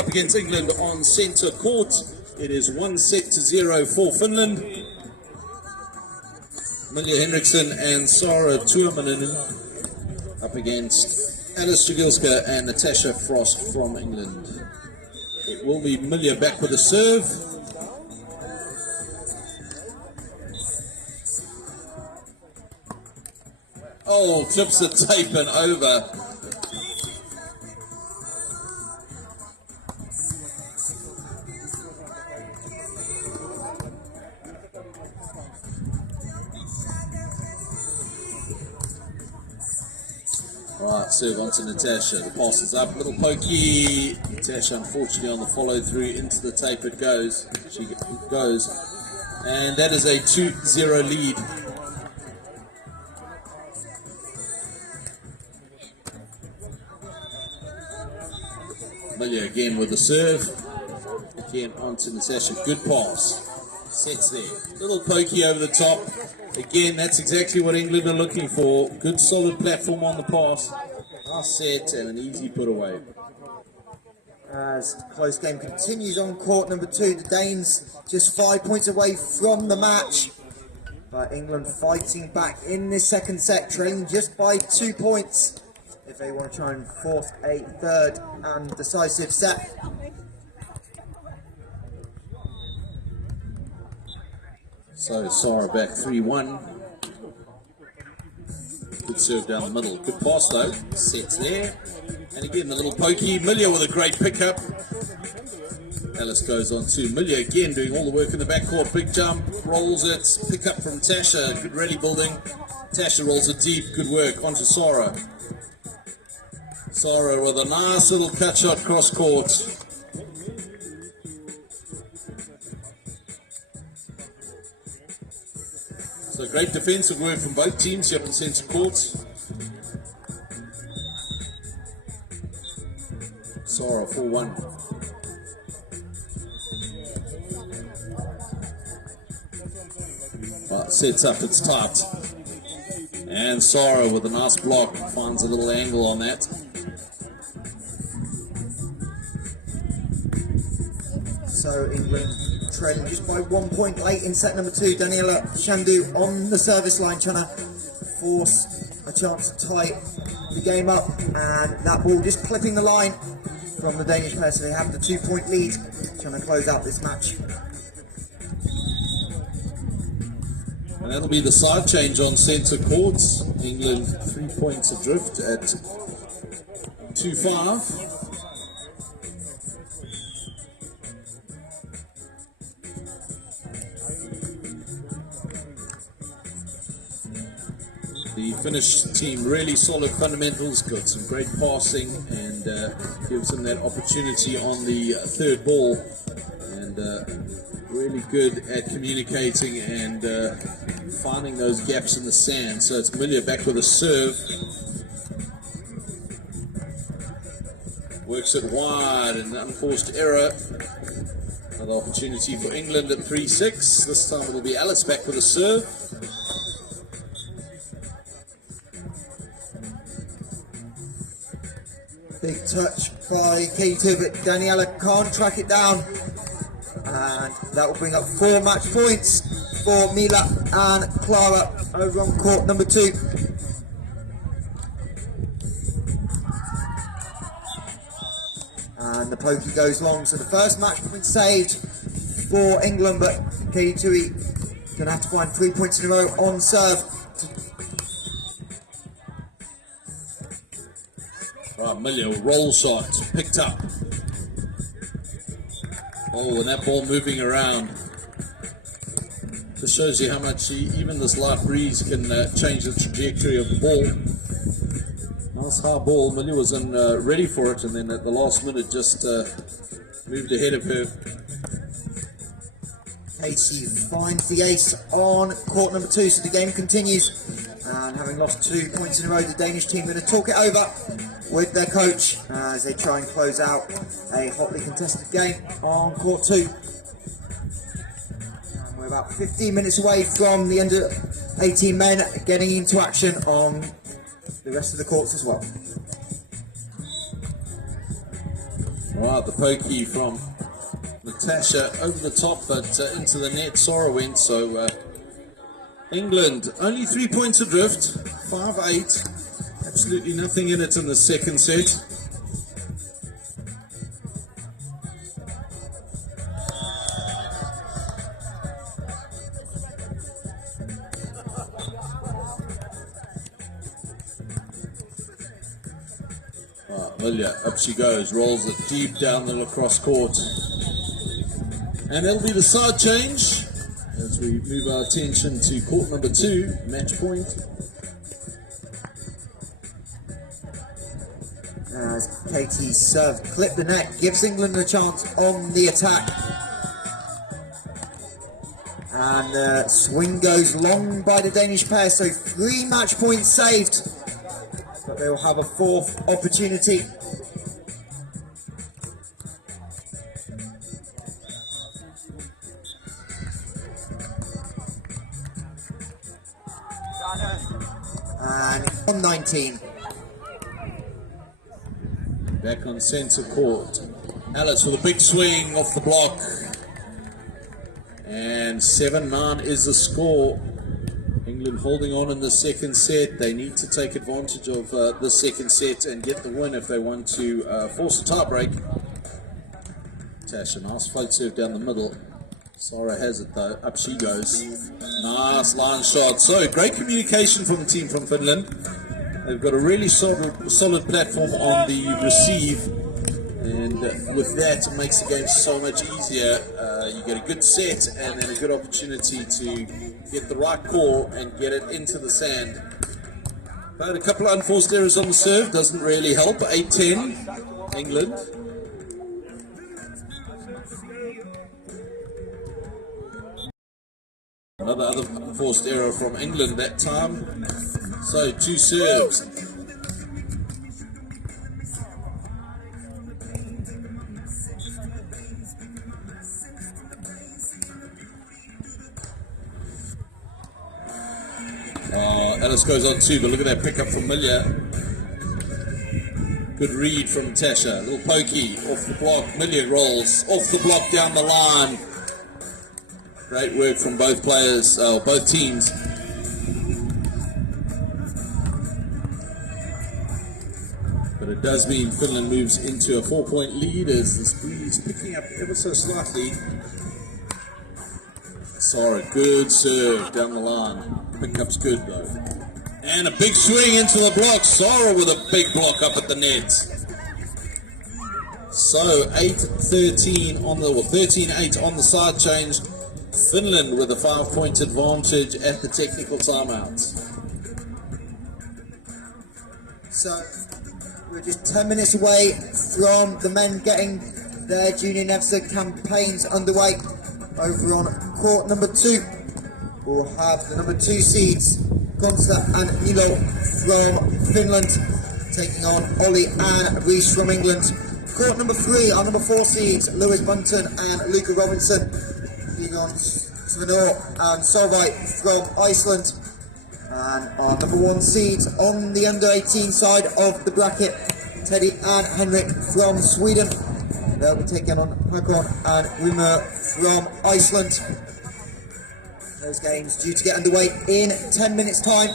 up against England on centre court. It is 1-0 for Finland. Milja Henriksson and Sara Tuominen up against Alice Jagilska and Natasha Frost from England. It will be Milja back with a serve. Oh, clips the tape and over. Right, serve onto Natasha. The pass is up, little pokey. Natasha, unfortunately, on the follow through into the tape it goes. She goes, and that is a 2-0 lead. Milja again with the serve. Again onto Natasha. Good pass. Sets there. Little pokey over the top. Again, that's exactly what England are looking for. Good solid platform on the pass. Nice set and an easy put away. As the close game continues on court number 2, the Danes just 5 points away from the match. But England fighting back in this second set, trailing just by 2 points if they want to try and force a third and decisive set. So Sara back 3-1. Good serve down the middle. Good pass though. Sets there. And again the little pokey. Milja with a great pickup. Alice goes on to Milja again, doing all the work in the backcourt. Big jump. Rolls it. Pick up from Tasha. Good rally building. Tasha rolls it deep. Good work. Onto Sara. Sara with a nice little cut shot cross court. So great defensive work from both teams here on centre court. Sara 4-1. Well, sets up, it's tight. And Sara with a nice block finds a little angle on that. So England trailing just by 1 point late in set number 2. Daniela Shandu on the service line trying to force a chance to tie the game up, and that ball just clipping the line from the Danish player, so they have the 2 point lead trying to close out this match. And that'll be the side change on centre court. England 3 points adrift at 2-5. The Finnish team really solid fundamentals, got some great passing and gives them that opportunity on the third ball, and really good at communicating and finding those gaps in the sand. So it's Milja back with a serve. Works it wide, and unforced error. Another opportunity for England at 3-6. This time it'll be Alice back with a serve. Big touch by Keita, but Daniela can't track it down. And that will bring up 4 match points for Mila and Clara over on court number 2. And the pokey goes long, so the first match point saved for England, but Keitui going to have to find 3 points in a row on serve. Right, Milja, roll shot, picked up. Oh, and that ball moving around. Just shows you how much even this light breeze can change the trajectory of the ball. Nice high ball. Milja was ready for it, and then at the last minute just moved ahead of her. Casey finds the ace on court number 2, so the game continues. And having lost 2 points in a row, the Danish team going to talk it over with their coach as they try and close out a hotly contested game on court 2. And we're about 15 minutes away from the under 18 men getting into action on the rest of the courts as well. Right, the pokey from Natasha over the top, but into the net. Sora went, so England only 3 points adrift, 5-8. Absolutely nothing in it in the second set. Milja, up she goes, rolls it deep down the lacrosse court. And that'll be the side change as we move our attention to court number 2, match point. As Katie's serve clipped the net, gives England a chance on the attack. And swing goes long by the Danish pair, so 3 match points saved. But they will have a 4th opportunity. And on 19. Back on centre court. Alice with a big swing off the block. And 7-9 is the score. England holding on in the second set. They need to take advantage of the second set and get the win if they want to force a tie break. Tasha, nice float serve down the middle. Sara has it though. Up she goes. Nice line shot. So great communication from the team from Finland. They've got a really solid platform on the receive, and with that it makes the game so much easier. You get a good set and then a good opportunity to get the right call and get it into the sand. But a couple of unforced errors on the serve doesn't really help. 8-10 England. Another unforced error from England that time. So 2 serves. Alice goes on 2, but look at that pickup from Milja. Good read from Tasha. Little pokey off the block. Milja rolls off the block down the line. Great work from both players, both teams. But it does mean Finland moves into a 4-point lead as the speed is picking up ever so slightly. Sara, good serve down the line. Pickup's good though. And a big swing into the block. Sara with a big block up at the net. So 8-13 on the, or 13-8 on the side change. Finland with a 5-point advantage at the technical timeout. So we're just 10 minutes away from the men getting their junior Nevza campaigns underway. Over on court number 2, we'll have the number 2 seeds, Konsta and Nilo from Finland, taking on Ollie and Reese from England. Court number 3, our number 4 seeds, Lewis Bunton and Luca Robinson, taking on Svenor and Solveig from Iceland. And our number 1 seeds on the under 18 side of the bracket, Teddy and Henrik from Sweden. They'll be taking on Hakon and Rumor from Iceland. Those games due to get underway in 10 minutes time.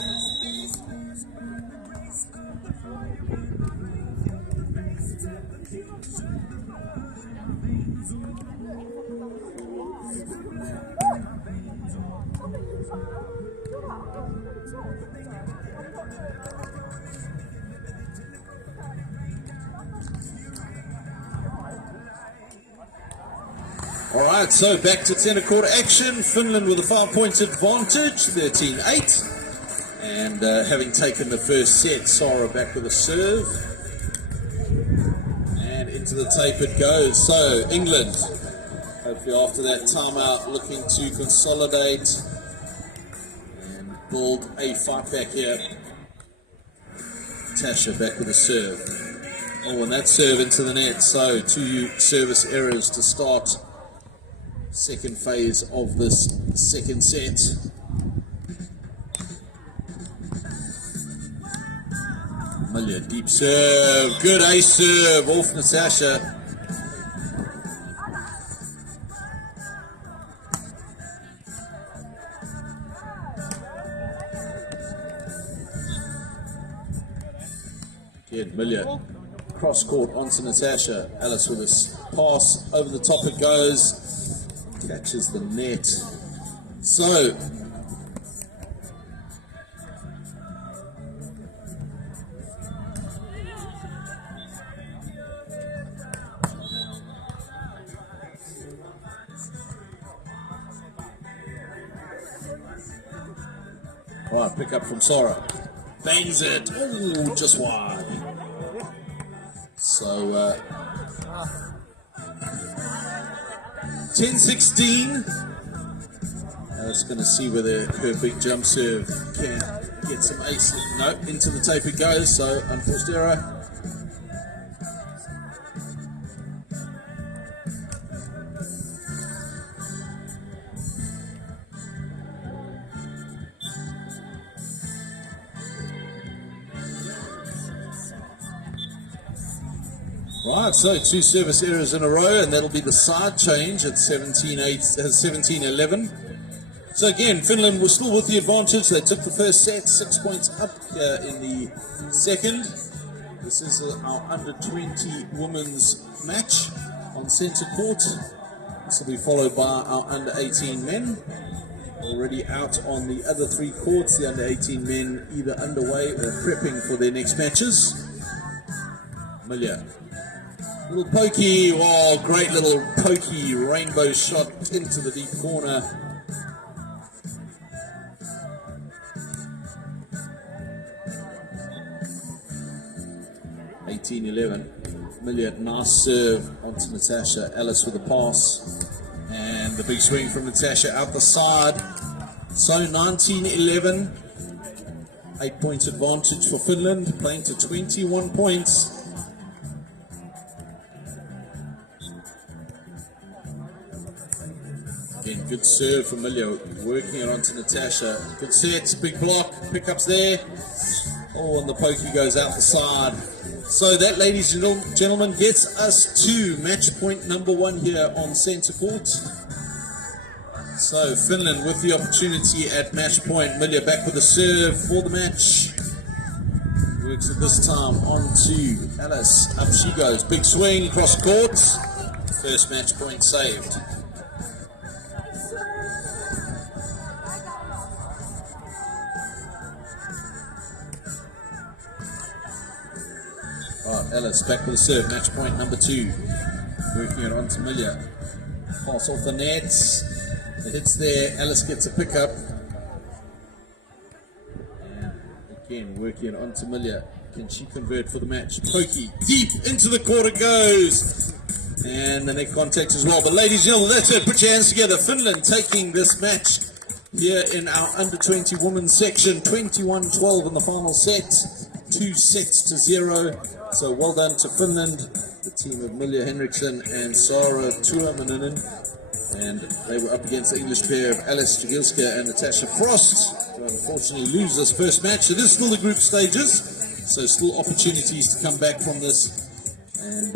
Alright, so back to centre court action. Finland with a 5-point advantage, 13-8. And having taken the first set, Sara back with a serve. And into the tape it goes. So England, hopefully after that timeout, looking to consolidate and build a fight back here. Tasha back with a serve. Oh, and that serve into the net. So 2 service errors to start second phase of this second set. Milja, deep serve, good ace serve off Natasha. Again, Millia. Cross court onto Natasha. Alice with a pass. Over the top it goes. Catches the net. So, right, pick up from Sora. Bangs it. Ooh, just wide. So, 10-16. Alice going to see whether her big jump serve can get some ace. No, into the tape it goes. So, unforced error. Right, so 2 service errors in a row, and that'll be the side change at 17-11. So again, Finland was still with the advantage. They took the first set, 6 points up in the second. This is our under-20 women's match on centre court. This will be followed by our under-18 men. Already out on the other 3 courts, the under-18 men either underway or prepping for their next matches. Millia. Little pokey, oh, great little pokey rainbow shot into the deep corner. Millia, nice serve onto Natasha. Alice with a pass. And the big swing from Natasha out the side. So 19-11. 8 points advantage for Finland, playing to 21 points. Again, good serve from Millia, working it onto Natasha. Good set, big block, pickups there. Oh, and the pokey goes out the side. So that, ladies and gentlemen, gets us to match point number 1 here on centre court. So Finland with the opportunity at match point. Millia back with a serve for the match. Works it this time onto Alice. Up she goes. Big swing, cross court. First match point saved. Right, Alice back with a serve. Match point number 2. Working it onto Millia. Pass off the nets. It hits there. Alice gets a pickup. And again, working it onto Millia. Can she convert for the match? Pokey deep into the court it goes. And the neck contact as well. But ladies and gentlemen, that's it. Put your hands together. Finland taking this match here in our under-20 women's section. 21-12 in the final set. 2-0. So well done to Finland. The team of Millia Henriksson and Sara Tuomaninen. And they were up against the English pair of Alice Jagilska and Natasha Frost, who unfortunately lose this first match. It is still the group stages, so still opportunities to come back from this and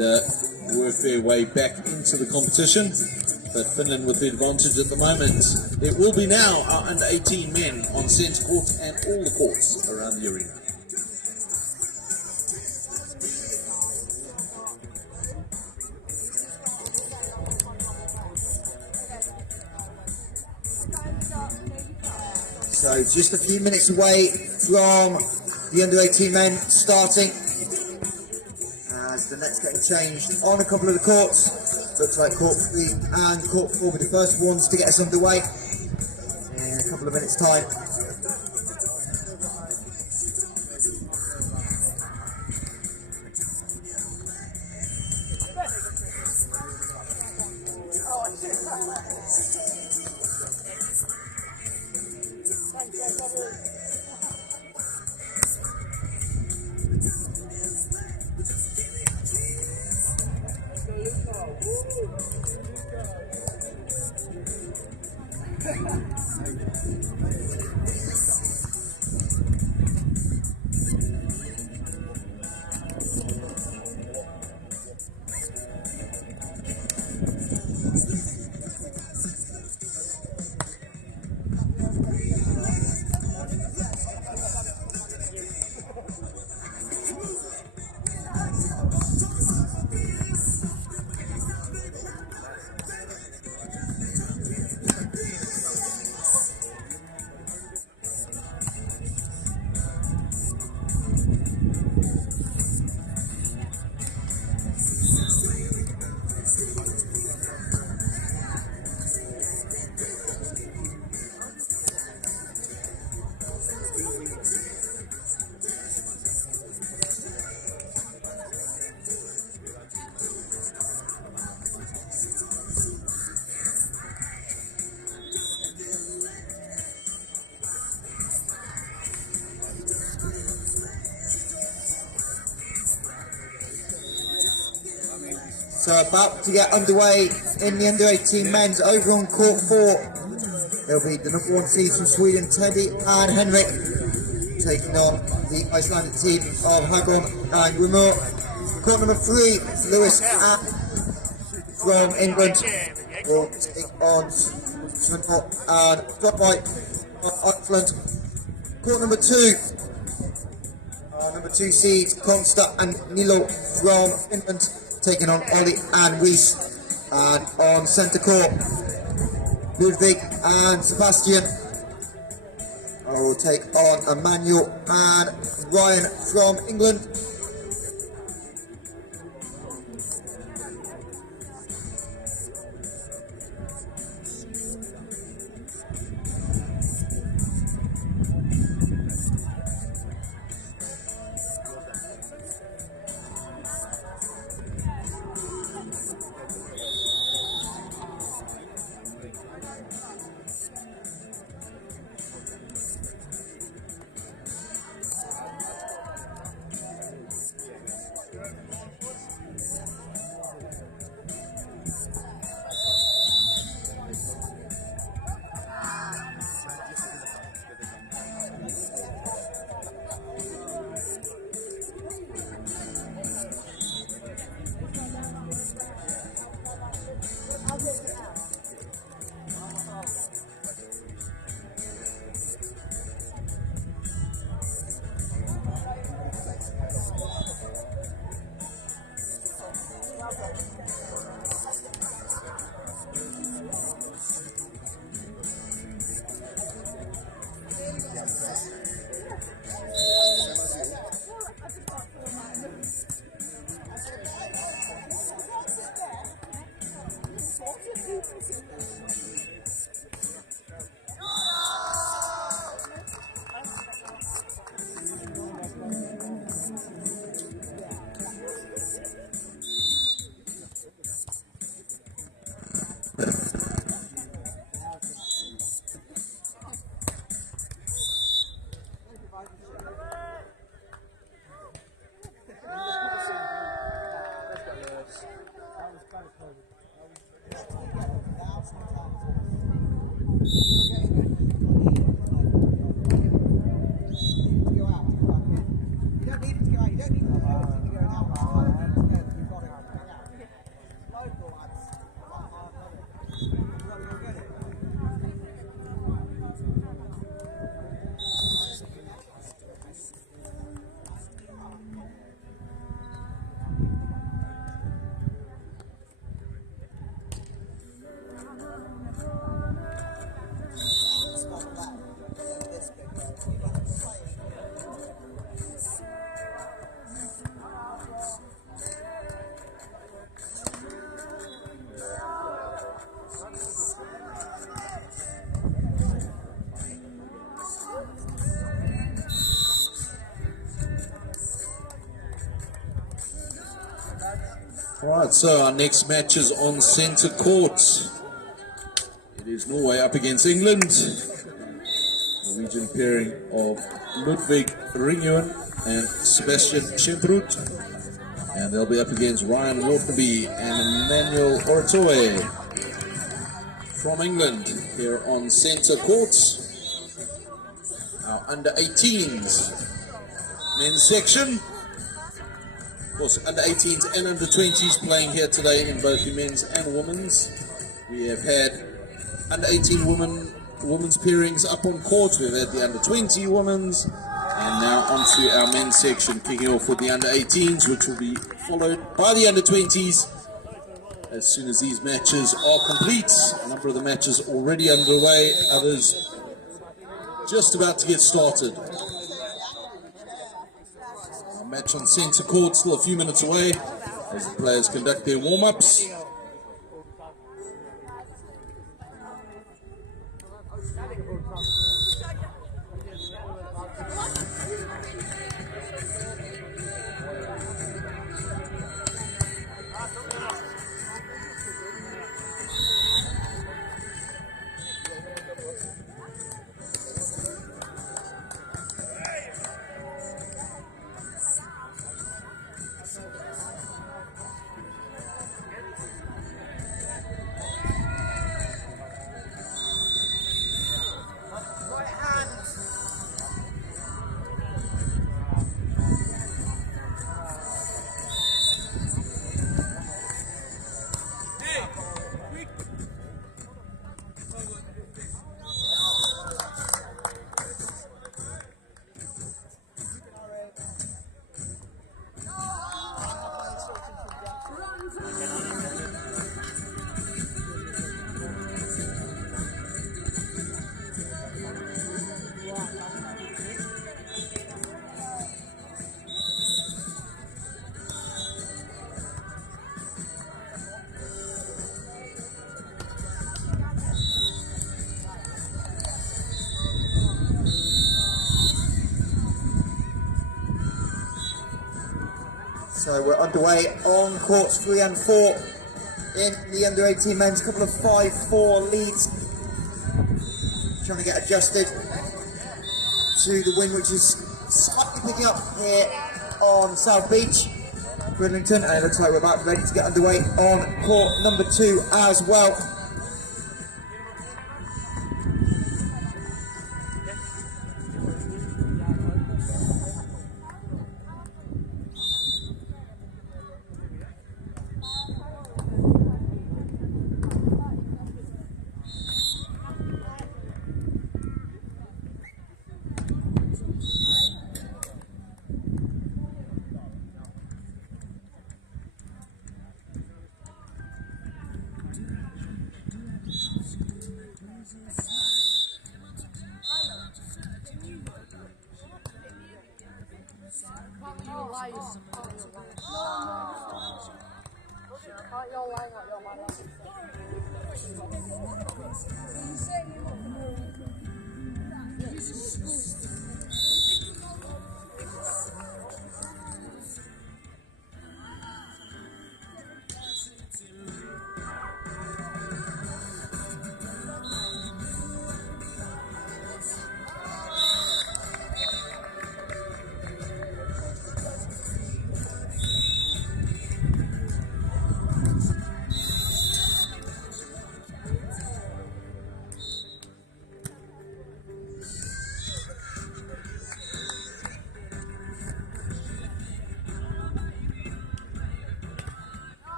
work their way back into the competition. But Finland with the advantage at the moment. It will be now our under-18 men on centre court and all the courts around the arena. So just a few minutes away from the under-18 men starting as the net's getting changed on a couple of the courts. Looks like court 3 and court 4 will be the first ones to get us underway in a couple of minutes' time. So about to get underway in the under-18 men's over on court 4. There'll be the number 1 seeds from Sweden, Teddy and Henrik, taking on the Icelandic team of Hafpórsson and Rumor. Court number 3, Lewis from England will take on Svendor and Droplight from Iceland. Court number 2, number 2 seeds, Konsta and Nilo from Finland, taking on Ollie and Reese. And on centre court, Ludwig and Sebastian will take on Emmanuel and Ryan from England. Alright, so our next match is on centre court. It is Norway up against England. Norwegian pairing of Ludwig Ringjuen and Sebastian Schemprut. And they'll be up against Ryan Wilkenby and Emmanuel Oratoe from England here on centre court. Our under 18s men's section. Of course, under 18s and under 20s playing here today in both the men's and women's. We have had under 18 women's pairings up on court. We've had the under 20 women's, and now onto our men's section, kicking off with the under 18s, which will be followed by the under 20s as soon as these matches are complete. A number of the matches already underway, others just about to get started. Match on centre court, still a few minutes away as the players conduct their warm-ups. So we're underway on courts 3 and 4 in the under 18 men's. A couple of 5-4 leads. Trying to get adjusted to the wind, which is slightly picking up here on South Beach, Bridlington, and it looks like we're about ready to get underway on court number 2 as well.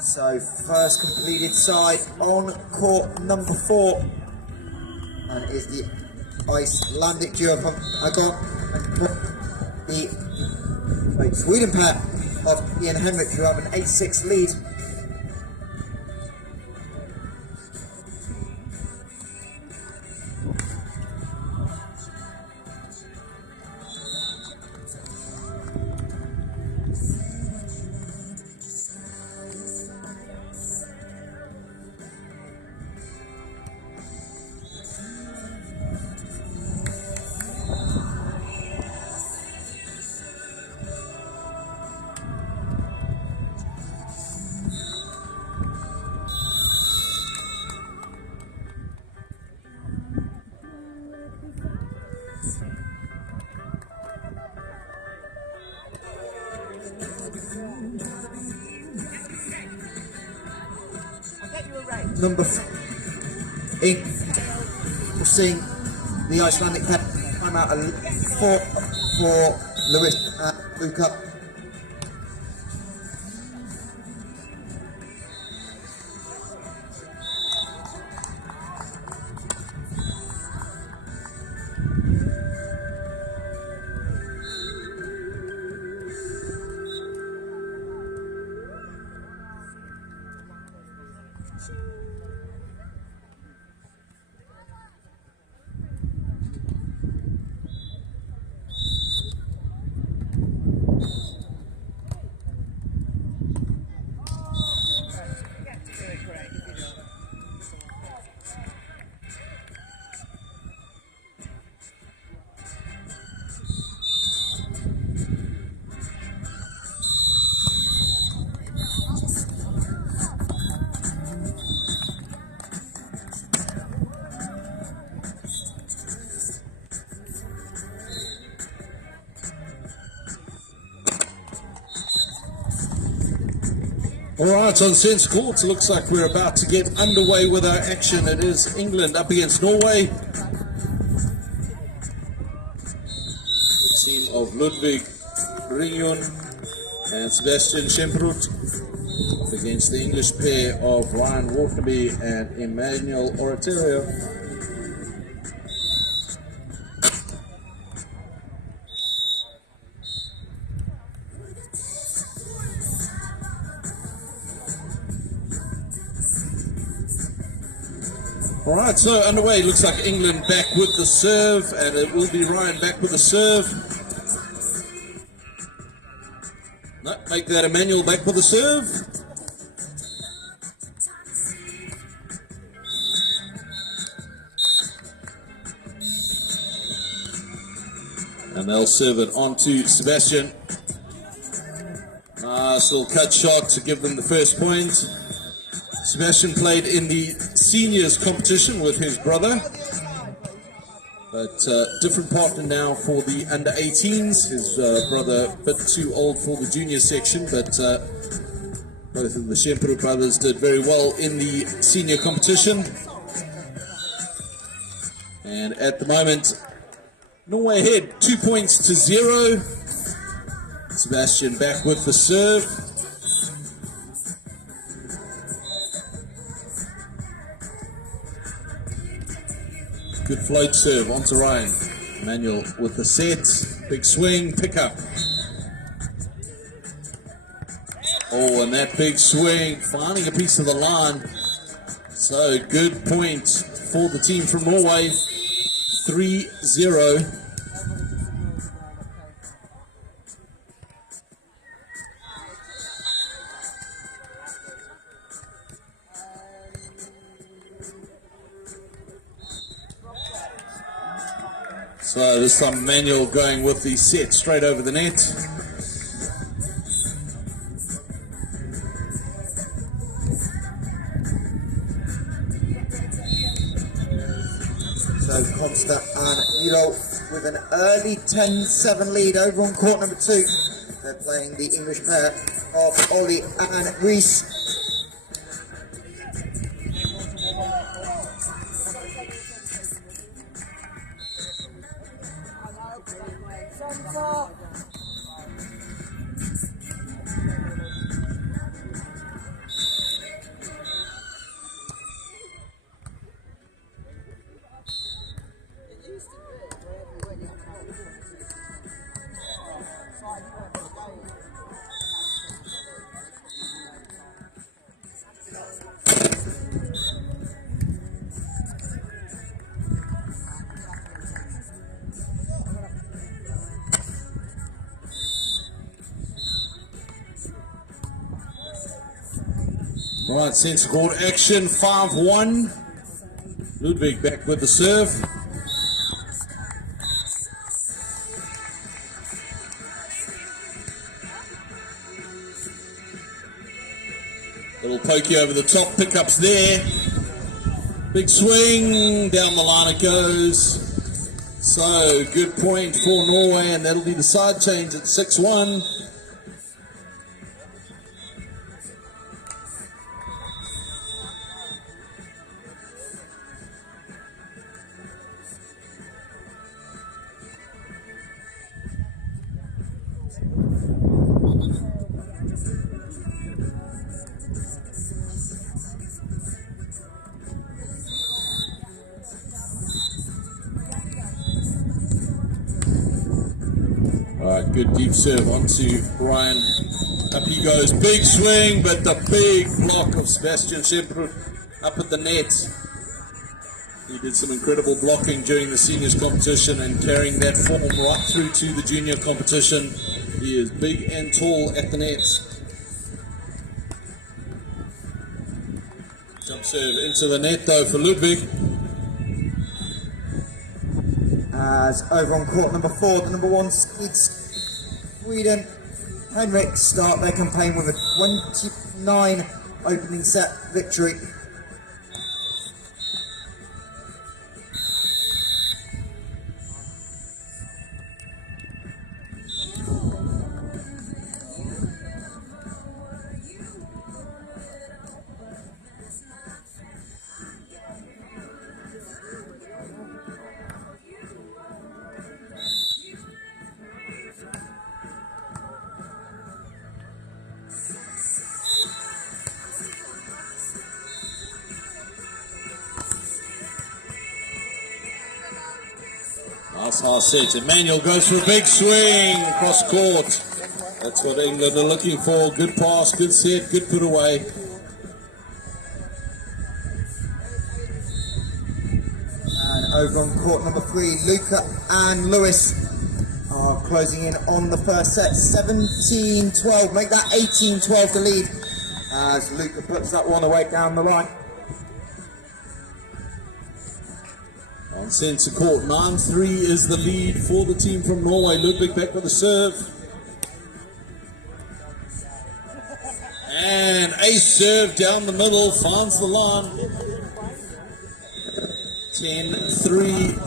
So first completed side on court number 4, and is the Icelandic duo from Agon and the Sweden pair of Ian Henrik, who have an 8-6 lead. Number 4, we're seeing the Icelandic pair time out 4 for Lewis and Luca. Alright, on Sense Courts, it looks like we're about to get underway with our action. It is England up against Norway. The team of Ludwig Ringon and Sebastian Schemprut against the English pair of Ryan Waterby and Emmanuel Oratorio. Alright, so underway. Looks like England back with the serve, and it will be Ryan back with the serve. No, make that Emmanuel back with the serve. And they'll serve it on to Sebastian. Nice little cut shot to give them the first point. Sebastian played in the seniors competition with his brother, but different partner now for the under 18s. His brother a bit too old for the junior section, but both of the Shempuru brothers did very well in the senior competition. And at the moment, Norway ahead 2-0. Sebastian back with the serve. Good float serve onto Ryan. Emmanuel with the set. Big swing, pick up. Oh, and that big swing, finding a piece of the line. So good point for the team from Norway. 3-0. So this time Emmanuel going with the set straight over the net. So Costa and Ilo with an early 10-7 lead over on court number 2. They're playing the English pair of Ollie and Reese. Right, centre court action, 5-1. Ludwig back with the serve. Little pokey over the top, pickups there. Big swing, down the line it goes. So, good point for Norway, and that'll be the side change at 6-1. Alright, good deep serve onto Ryan. Up he goes, big swing, but the big block of Sebastian Shempuru up at the net. He did some incredible blocking during the seniors competition and carrying that form right through to the junior competition. He is big and tall at the net. Jump serve into the net though for Ludwig. As over on court number 4, the number 1 seeds Sweden, Henrik, start their campaign with a 29 opening set victory. Nice set. Emmanuel goes for a big swing across court. That's what England are looking for. Good pass, good set, good put away. And over on court number 3, Luca and Lewis are closing in on the first set, 17-12, make that 18-12 the lead as Luca puts that one away down the line. On centre court, 9-3 is the lead for the team from Norway. Ludwig back with the serve. And ace serve down the middle, finds the line. 10-3.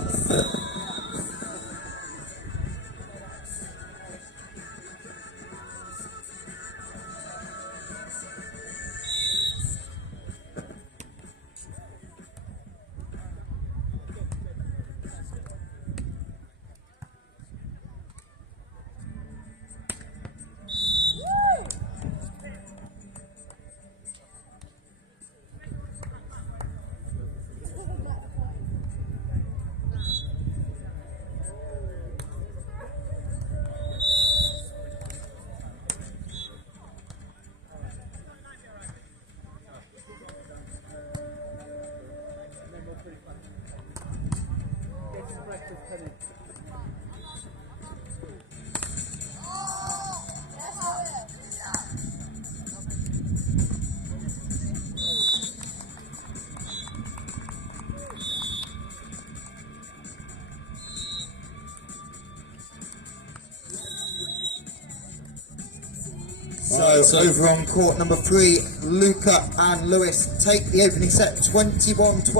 So over on court number 3, Luca and Lewis take the opening set 21-12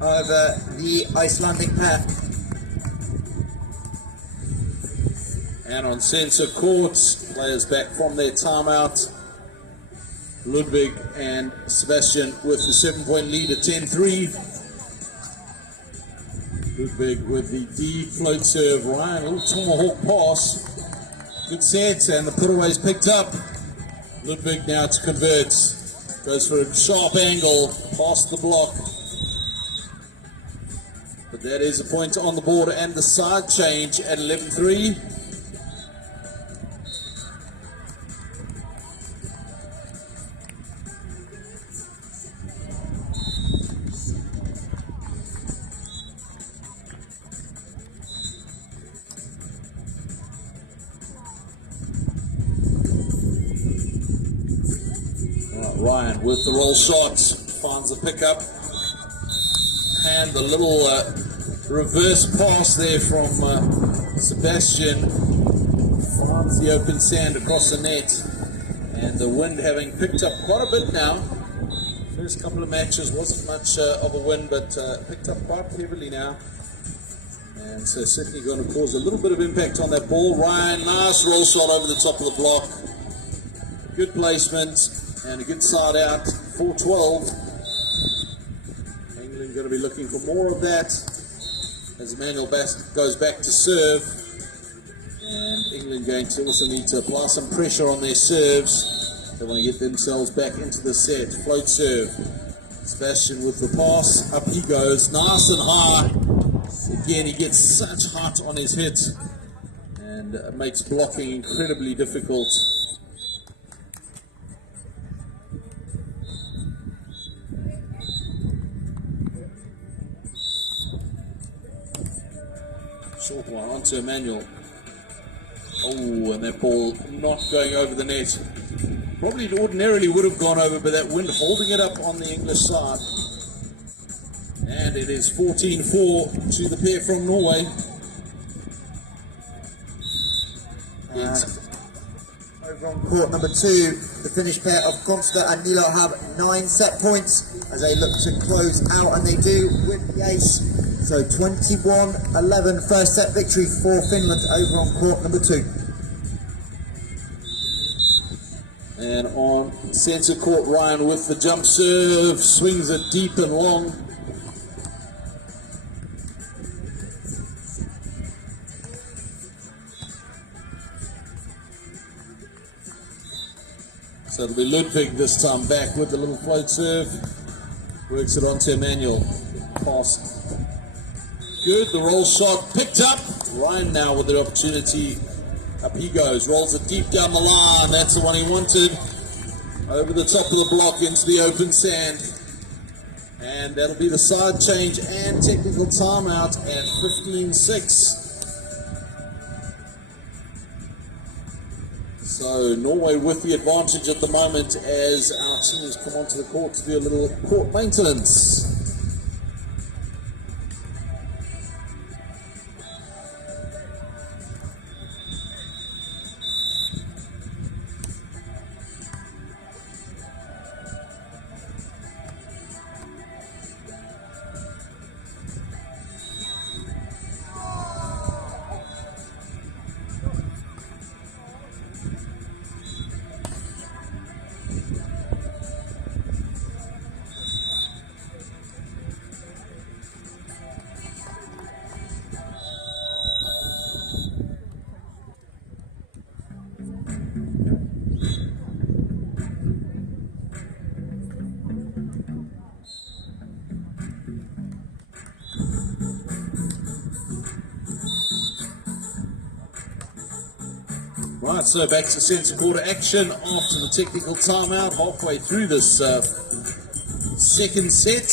over the Icelandic pair. And on centre court, players back from their timeout. Ludwig and Sebastian with the 7-point lead at 10-3. Ludwig with the deep float serve. Ryan, a little tomahawk pass. Good set, and the putaway's picked up. Ludwig now to convert. Goes for a sharp angle, past the block. But that is a point on the board, and the side change at 11-3. Ryan with the roll shot, finds a pickup, and the little reverse pass there from Sebastian finds the open sand across the net, and the wind having picked up quite a bit now. First couple of matches wasn't much of a wind, but picked up quite heavily now, and so certainly going to cause a little bit of impact on that ball. Ryan, nice roll shot over the top of the block, good placement. And a good side out, 4-12. England going to be looking for more of that as Emmanuel goes back to serve. And England going to also need to apply some pressure on their serves. They want to get themselves back into the set. Float serve. Sebastian with the pass. Up he goes. Nice and high. Again, he gets such height on his hit and makes blocking incredibly difficult. Short one onto Emmanuel. Oh, and that ball not going over the net. Probably ordinarily would have gone over, but that wind holding it up on the English side. And it is 14-4 to the pair from Norway. Over on court number 2, the Finnish pair of Konsta and Nilo have 9 set points as they look to close out, and they do with the ace. So 21-11 first set victory for Finland over on court number 2. And on centre court, Ryan with the jump serve, swings it deep and long. So it'll be Ludwig this time back with the little float serve. Works it onto Emmanuel. Pass. Good, the roll shot picked up. Ryan now with the opportunity. Up he goes, rolls it deep down the line. That's the one he wanted. Over the top of the block into the open sand. And that'll be the side change and technical timeout at 15-6. So Norway with the advantage at the moment as our teams come onto the court to do a little court maintenance. Right, so back to centre quarter action after the technical timeout, halfway through this second set.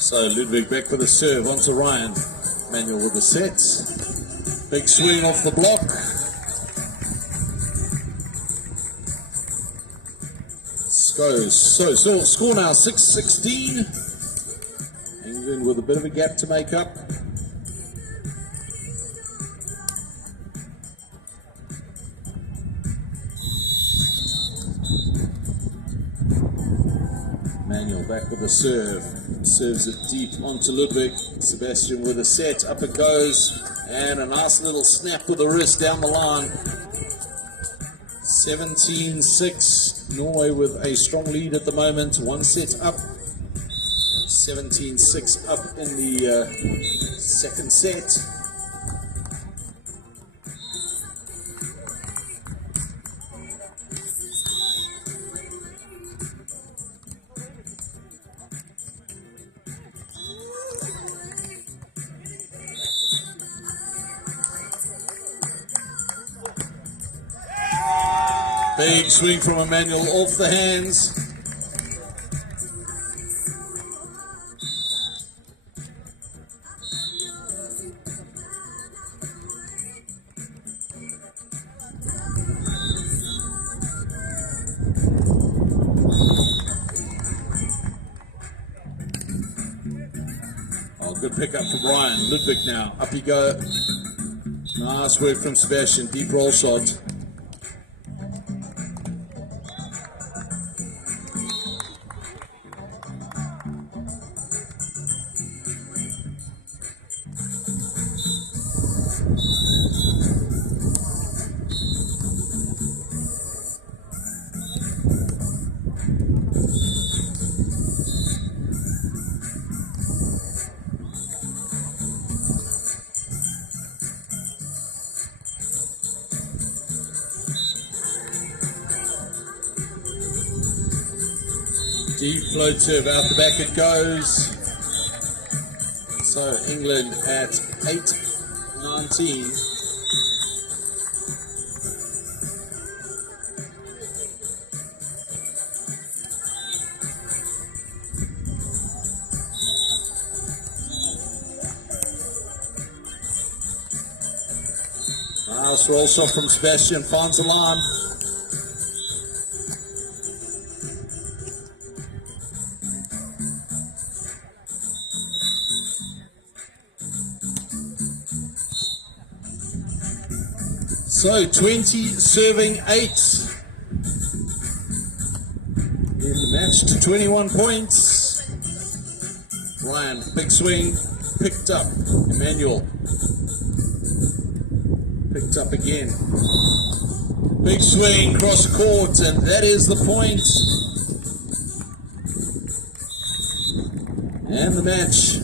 So Ludwig back with a serve onto Ryan. Manuel with the set. Big swing off the block. So score now 6-16. England with a bit of a gap to make up. Manuel back with a serve. Serves it deep onto Ludwig. Sebastian with a set. Up it goes. And a nice little snap with the wrist down the line. 17-6. Norway with a strong lead at the moment. One set up. 17-6 up in the second set. Big swing from Emmanuel off the hands. Oh, good pickup for Brian. Ludwig now. Up you go. Nice work from Sebastian. Deep roll shot. Deep float serve out the back it goes. So England at 8-19. Nice roll shot from Sebastian, finds the line. So 20 serving 8 in the match to 21 points. Ryan, big swing, picked up. Emmanuel picked up again. Big swing, cross court, and that is the point. And the match.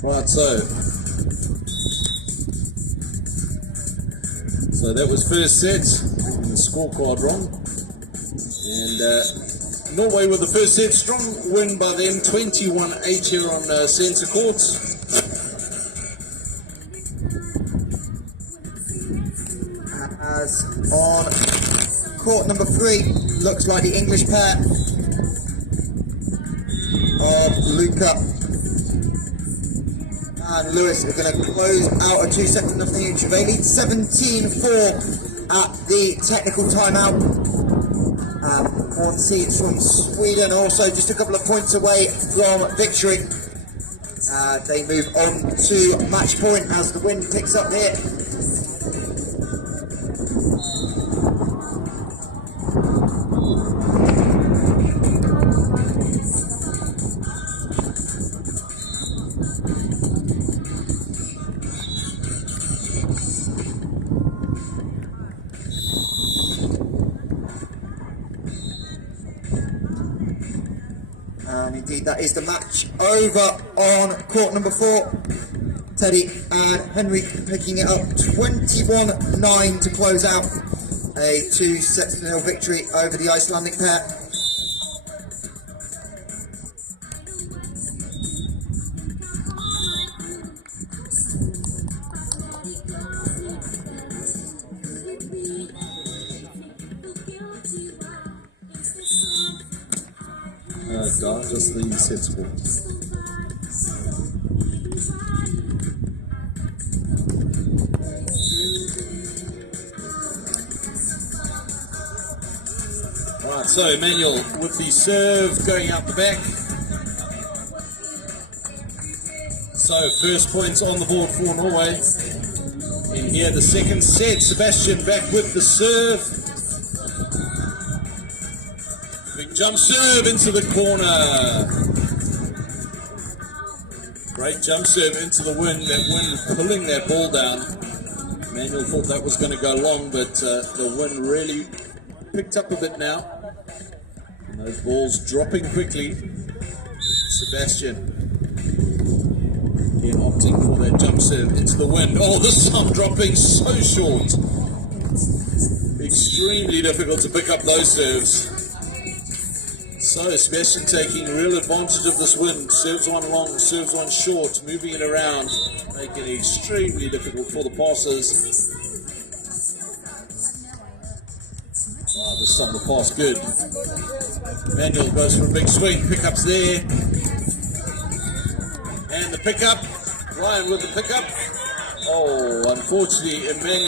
Right, so that was first set, the scorecard wrong, and Norway with the first set, strong win by them, 21-8 here on centre court. As on court number 3, looks like the English pair of Luca and Lewis are going to close out a 2-set nothing each. They lead 17-4 at the technical timeout. On seats from Sweden, also just a couple of points away from victory. They move on to match point as the wind picks up here. And indeed that is the match over on court number 4. Teddy and Henry picking it up 21-9 to close out a 2-0 victory over the Icelandic pair. Just the sets for. Right, so Emmanuel with the serve going out the back. So first points on the board for Norway. In here the second set, Sebastian back with the serve. Big jump serve into the corner. Great jump serve into the wind. That wind pulling that ball down. Emmanuel thought that was going to go long, but the wind really picked up a bit now. And those balls dropping quickly. Sebastian again opting for that jump serve into the wind. Oh, this time dropping so short. Extremely difficult to pick up those serves. So Sebastian taking real advantage of this wind. Serves one long, serves one short, moving it around, making it extremely difficult for the passers. Wow, this time the pass good. Emmanuel goes for a big swing, pickups there. And the pickup, Ryan with the pickup. Oh, unfortunately, Emmanuel